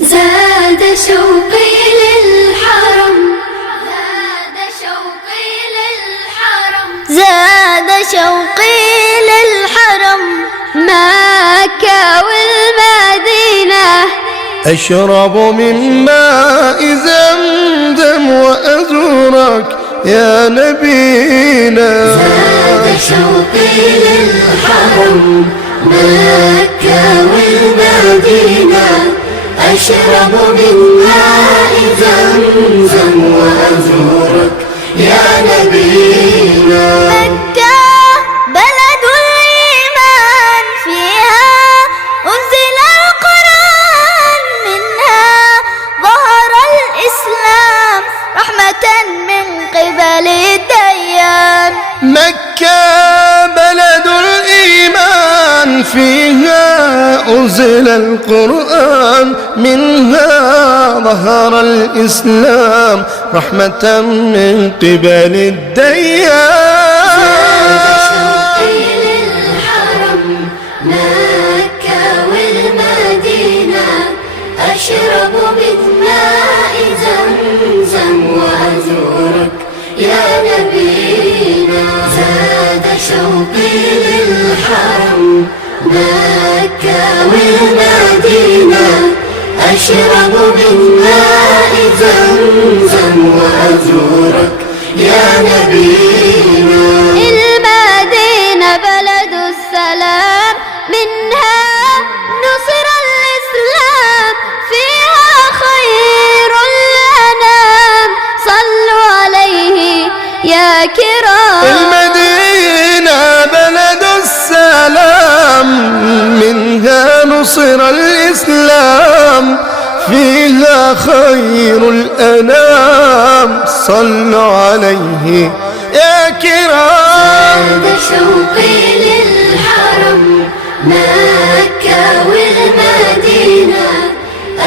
زاد شوقي للحرم، زاد شوقي للحرم، زاد شوقي للحرم، مكة والمدينة. أشرب من ماء زمزم وأزورك يا نبينا. زاد شوقي للحرم، مكة والمدينة. أشرب من ماء زمزم وأزورك يا نبينا. مكة بلد الإيمان، فيها أنزل القرآن، منها ظهر الإسلام رحمة من قبل الديان. مكة بلد الإيمان، فيها أنزل القرآن، منها ظهر الإسلام رحمة من قبل الديان. زاد شوقي للحرم، مكة والمدينة. أشرب من ماء زمزم وأزورك يا نبينا. زاد شوقي للحرم، مكة والمدينة. أشرب من ماء زمزم وأزورك يا نبينا. المدينة بلد السلام، منها نصر الإسلام، فيها خير الأنام، صلوا عليه يا كرام. المدينة بلد السلام، منها نصر الإسلام، فيها خير الأنام، صلوا عليه يا كرام. زاد شوقي للحرم، مكة والمدينة.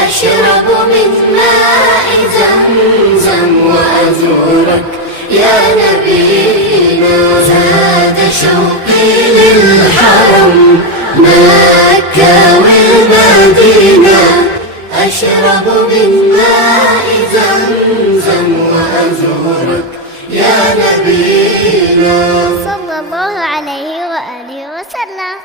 أشرب من ماء زمزم وأزورك يا نبينا. زاد شوقي للحرم، مكة والمدينة. أشرب من ماء زمزم وأزورك يا نبينا. صلى الله عليه وآله وسلم.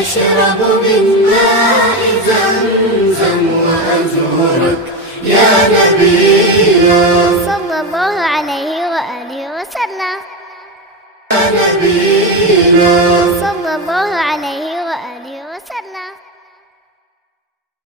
أشرب من ماء زمزم وأزورك يا نبينا. صلى الله عليه وآله وسلم. يا نبينا. صلى الله عليه